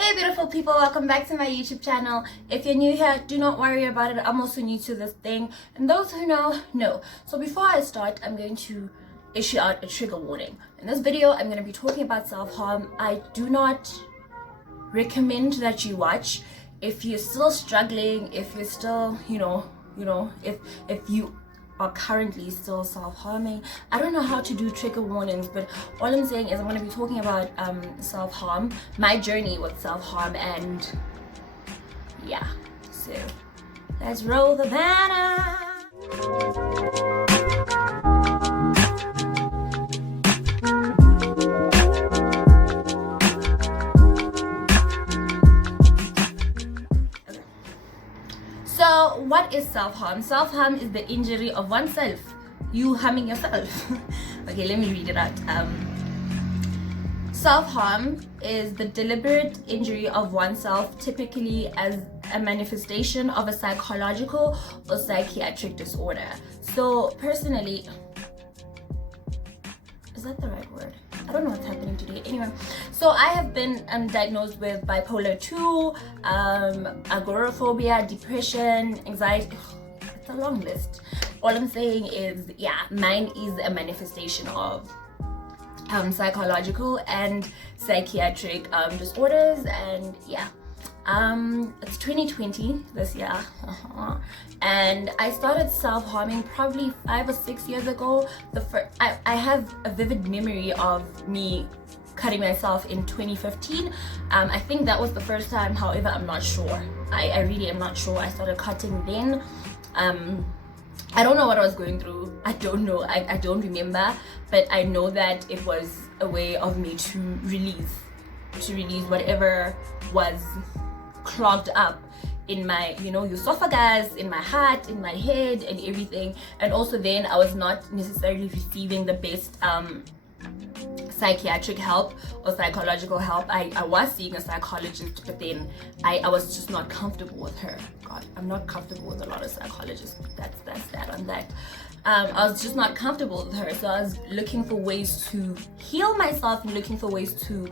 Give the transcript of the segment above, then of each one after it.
Hey beautiful people, welcome back to my YouTube channel. If you're new here, do not worry about it. I'm also new to this thing, and those who know. So before I start, I'm going to issue out a trigger warning. In this video, I'm going to be talking about self-harm. I do not recommend that you watch. If you're still struggling, if you're still, if you are currently still self-harming, I don't know how to do trigger warnings, but all I'm saying is I'm going to be talking about self-harm, my journey with self-harm, and yeah, so let's roll the banner. So what is self-harm? Self-harm is the injury of oneself. You harming yourself. Okay, let me read it out. Self-harm is the deliberate injury of oneself, typically as a manifestation of a psychological or psychiatric disorder. So personally, is that the right word? I don't know what's happening today. Anyway, so I have been diagnosed with bipolar 2, agoraphobia, depression, anxiety. It's a long list. All I'm saying is, yeah, mine is a manifestation of psychological and psychiatric disorders, and yeah. It's 2020 this year, and I started self-harming probably 5 or 6 years ago. I have a vivid memory of me cutting myself in 2015. I think that was the first time. However, I'm not sure. I really am not sure. I started cutting then. I don't know what I was going through. I don't know. I don't remember, but I know that it was a way of me to release whatever was clogged up in my esophagus, in my heart, in my head, and everything. And also then I was not necessarily receiving the best psychiatric help or psychological help. I was seeing a psychologist, but then I was just not comfortable with her. God, I'm not comfortable with a lot of psychologists. That's that on that. I was just not comfortable with her, so I was looking for ways to heal myself and looking for ways to,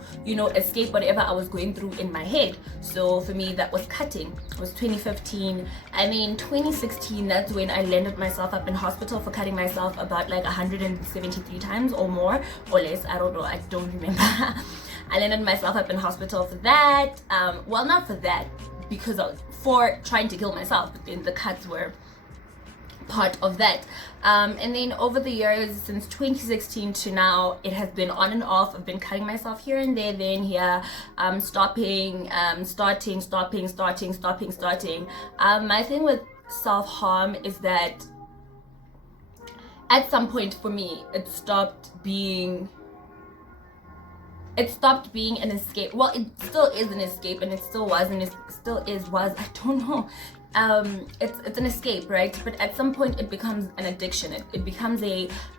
escape whatever I was going through in my head. So for me, that was cutting. It was 2015, and then 2016, that's when I landed myself up in hospital for cutting myself about like 173 times or more or less. I don't know, I don't remember. I landed myself up in hospital for that. Well, not for that, because for trying to kill myself, but then the cuts were part of that. And then over the years, since 2016 to now, it has been on and off. I've been cutting myself here and there, then here, stopping, starting. My thing with self-harm is that at some point for me, it stopped being an escape. Well, it still is an escape, and it still was, and it still was, I don't know. It's an escape, right? But at some point it becomes an addiction. It becomes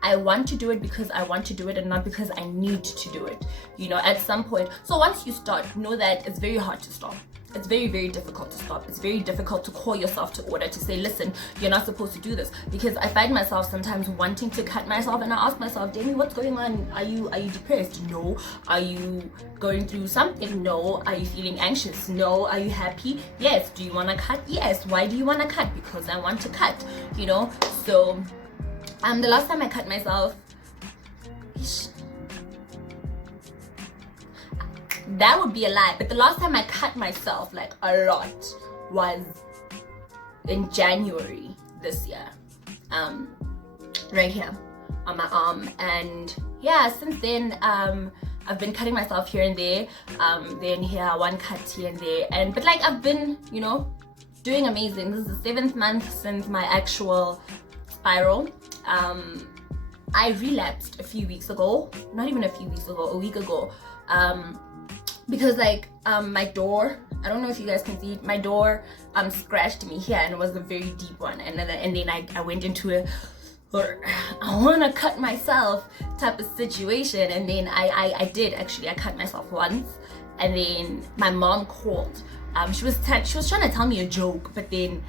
I want to do it because I want to do it and not because I need to do it, at some point. So once you start, know that it's very hard to stop. It's very, very difficult to stop. It's very difficult to call yourself to order, to say, listen, you're not supposed to do this. Because I find myself sometimes wanting to cut myself, and I ask myself, Demi, what's going on? Are you depressed? No. Are you going through something? No. Are you feeling anxious? No. Are you happy? Yes. Do you want to cut? Yes. Why do you want to cut? Because I want to cut, So the last time I cut myself, that would be a lie, but the last time I cut myself like a lot was in January this year, right here on my arm. And yeah, since then I've been cutting myself here and there, then here one cut here and there, but like I've been doing amazing. This is the 7th month since my actual spiral. I relapsed a few weeks ago, not even a few weeks ago, a week ago, because my door, I don't know if you guys can see it, my door scratched me here, and it was a very deep one, and then I went into a I want to cut myself type of situation. And then I did actually, I cut myself once, and then my mom called. She was trying to tell me a joke, but then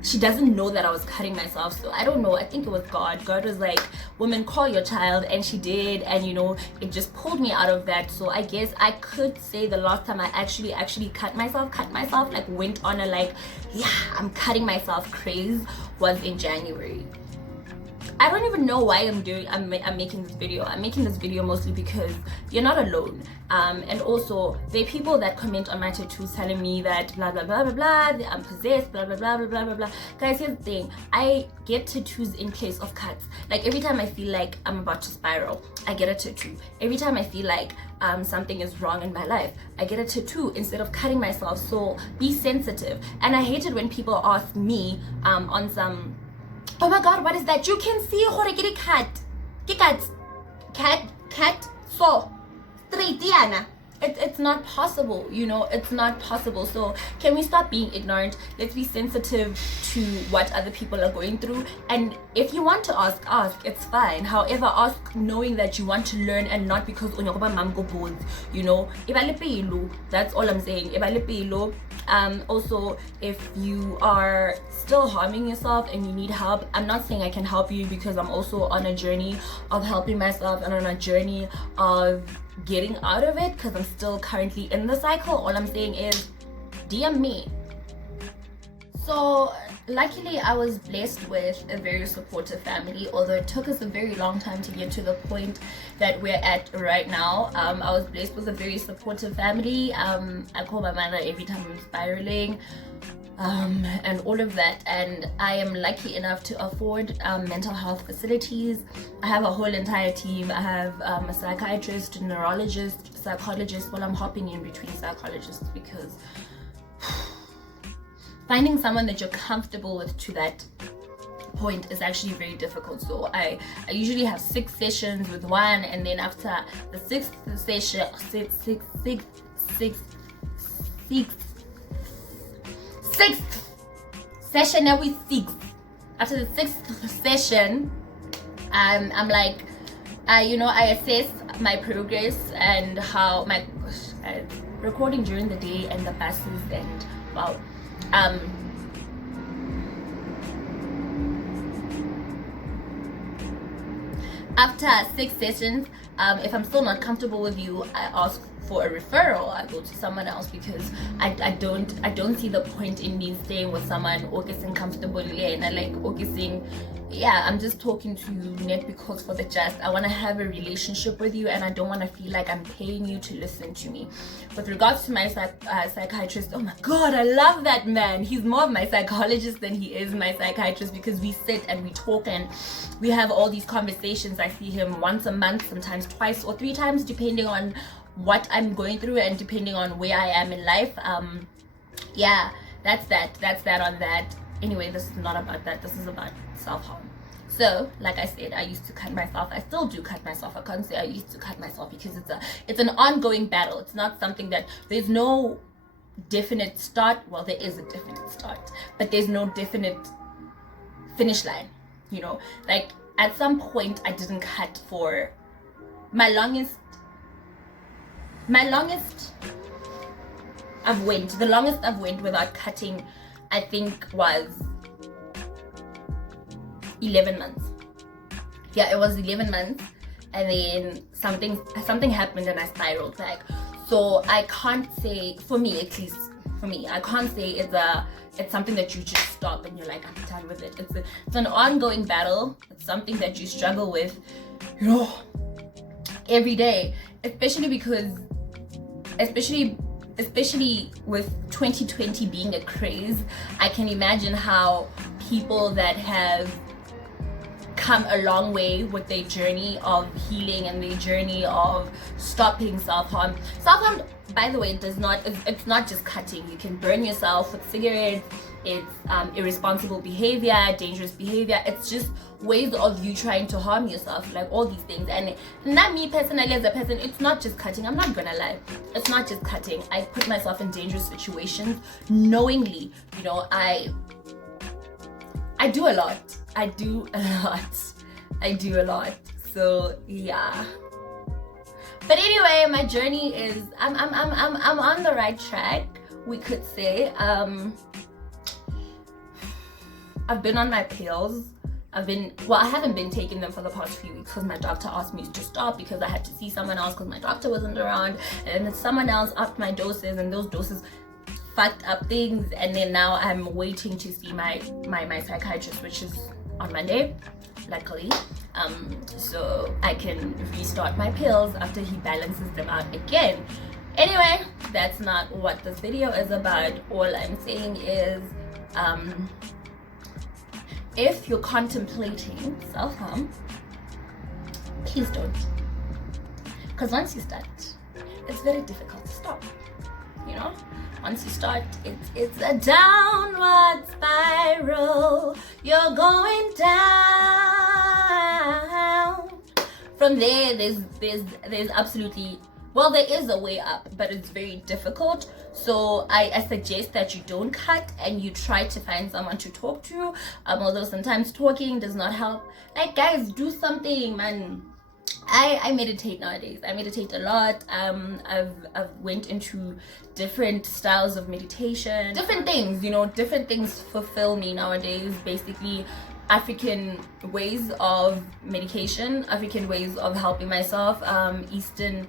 she doesn't know that I was cutting myself. So I don't know, I think it was God was like, woman, call your child, and she did, and you know, it just pulled me out of that. So I guess I could say the last time I actually cut myself, like went on a like, yeah, I'm cutting myself craze, was in January. I don't even know why I'm making this video. I'm making this video mostly because you're not alone. And also there are people that comment on my tattoos telling me that blah blah blah blah blah, that I'm possessed, blah blah blah blah blah blah blah. Guys, here's the thing. I get tattoos in place of cuts. Like every time I feel like I'm about to spiral, I get a tattoo. Every time I feel like something is wrong in my life, I get a tattoo instead of cutting myself. So be sensitive. And I hate it when people ask me on some, oh my god, what is that? You can see how I get a cat, so straight, Diana. It's not possible, you know, it's not possible. So can we stop being ignorant? Let's be sensitive to what other people are going through. And if you want to ask, it's fine. However, ask knowing that you want to learn and not because you know, that's all I'm saying. Also, if you are still harming yourself and you need help, I'm not saying I can help you because I'm also on a journey of helping myself and on a journey of getting out of it because I'm still currently in the cycle. All I'm saying is DM me. So luckily I was blessed with a very supportive family, although it took us a very long time to get to the point that we're at right now. I was blessed with a very supportive family. I call my mother every time I'm spiraling, and all of that, and I am lucky enough to afford mental health facilities. I have a whole entire team. I have a psychiatrist, a neurologist, psychologist. Well, I'm hopping in between psychologists because finding someone that you're comfortable with to that point is actually very difficult. So I usually have 6 sessions with one, and then after the 6th session, sixth session, now we 6. After the 6th session, I'm like, you know, I assess my progress and how my recording during the day and the buses and wow. After 6 sessions, if I'm still not comfortable with you, I ask for a referral. I go to someone else because I don't see the point in me staying with someone or getting comfortable and I like or getting, yeah, I'm just talking to you net because for the just I want to have a relationship with you and I don't want to feel like I'm paying you to listen to me. With regards to my psychiatrist, oh my god, I love that man. He's more of my psychologist than he is my psychiatrist because we sit and we talk and we have all these conversations. I see him once a month, sometimes twice or 3 times depending on what I'm going through and depending on where I am in life. Yeah, that's that on that. Anyway, this is not about that. This is about self-harm. So like I said, I used to cut myself. I still do cut myself. I can't say I used to cut myself because it's an ongoing battle. It's not something that there's no definite start. Well, there is a definite start, but there's no definite finish line, you know. Like at some point I didn't cut for my longest the longest I've went without cutting, I think was 11 months. Yeah, it was 11 months, and then something happened and I spiraled back. So I can't say, for me at least, I can't say it's something that you just stop and you're like, I'm done with it. It's an ongoing battle. It's something that you struggle with, you know, every day, especially with 2020 being a craze. I can imagine how people that have come a long way with their journey of healing and their journey of stopping self-harm. Self-harm, by the way, it's not just cutting. You can burn yourself with cigarettes. It's irresponsible behavior, dangerous behavior. It's just ways of you trying to harm yourself, like all these things. And not me personally as a person, it's not just cutting. I'm not gonna lie, it's not just cutting. I put myself in dangerous situations knowingly. You know, I do a lot. I do a lot. So yeah. But anyway, my journey is I'm on the right track, we could say. I've been on my pills. I haven't been taking them for the past few weeks because my doctor asked me to stop because I had to see someone else because my doctor wasn't around, and then someone else upped my doses, and those doses fucked up things. And then now I'm waiting to see my psychiatrist, which is on Monday, luckily, so I can restart my pills after he balances them out again. Anyway, that's not what this video is about. All I'm saying is, if you're contemplating self-harm, please don't. Because once you start, it's very difficult to stop. You know? Once you start, it's a downward spiral. You're going down. From there, there's absolutely, well, there is a way up, but it's very difficult. So I suggest that you don't cut and you try to find someone to talk to. Although sometimes talking does not help. Like, guys, do something, man. I meditate nowadays. I meditate a lot. I've went into different styles of meditation, different things, you know, different things fulfill me nowadays. Basically, African ways of medication, African ways of helping myself, Eastern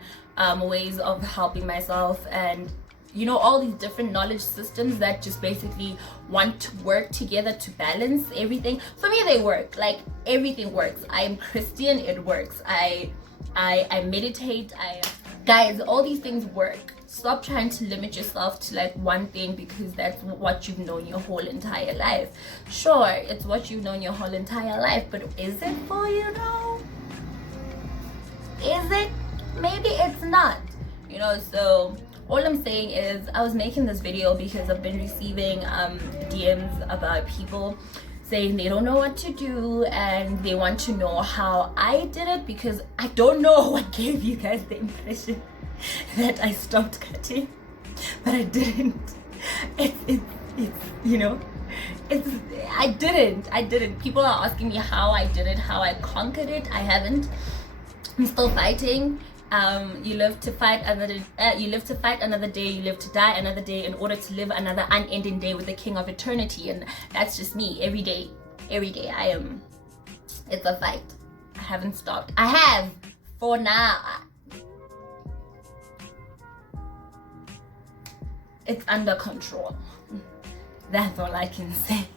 ways of helping myself, and you know, all these different knowledge systems that just basically want to work together to balance everything. For me, they work. Like, everything works. I am Christian, it works. I meditate. Guys, all these things work. Stop trying to limit yourself to like one thing because that's what you've known your whole entire life. Sure, it's what you've known your whole entire life, but is it for you though? Is it? Maybe it's not. You know, so all I'm saying is, I was making this video because I've been receiving DMs about people saying they don't know what to do and they want to know how I did it, because I don't know what gave you guys the impression that I stopped cutting, but I didn't. It's you know, I didn't. People are asking me how I did it, how I conquered it. I haven't. I'm still fighting. You live to fight another day, you live to die another day in order to live another unending day with the King of Eternity. And that's just me. Every day I am, it's a fight. I haven't stopped. I have, for now. It's under control. That's all I can say.